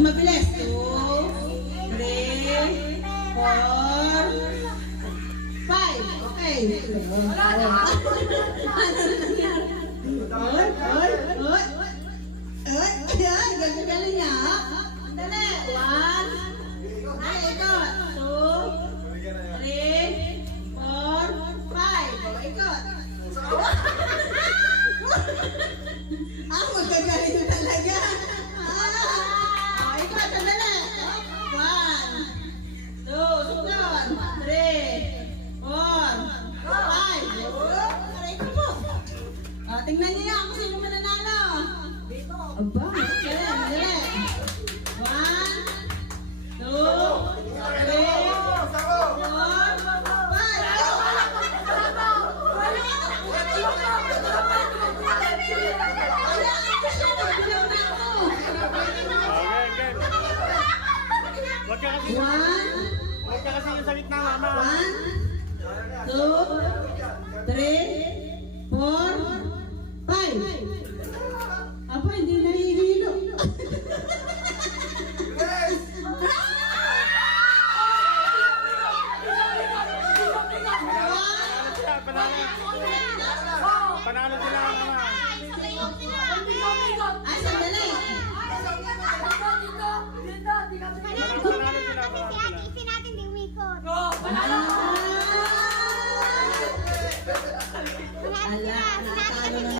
mabilis. 2, 3, 4, 5. Okay. Ano nangyari? Oy. Ayan, galing niya. Dali. 1. Dali, ikot. 2, 3, 4, 5. Ikot. Magagaling talaga. Ikot, sandali. 1, 2, sunod. 3, 4, 5. Aray ko po. Tingnan niyo yan kung sino mananalo. Aba, dali. 1, 2, 3, 4, 5. Huwag ka kasi yung sa gitna, mama. 1, 2, 3, 4, 5. Aba, hindi nahihilo. Panalo sila, mama. Ay, sandali. Si natin di umikot. Ala, nakatalo na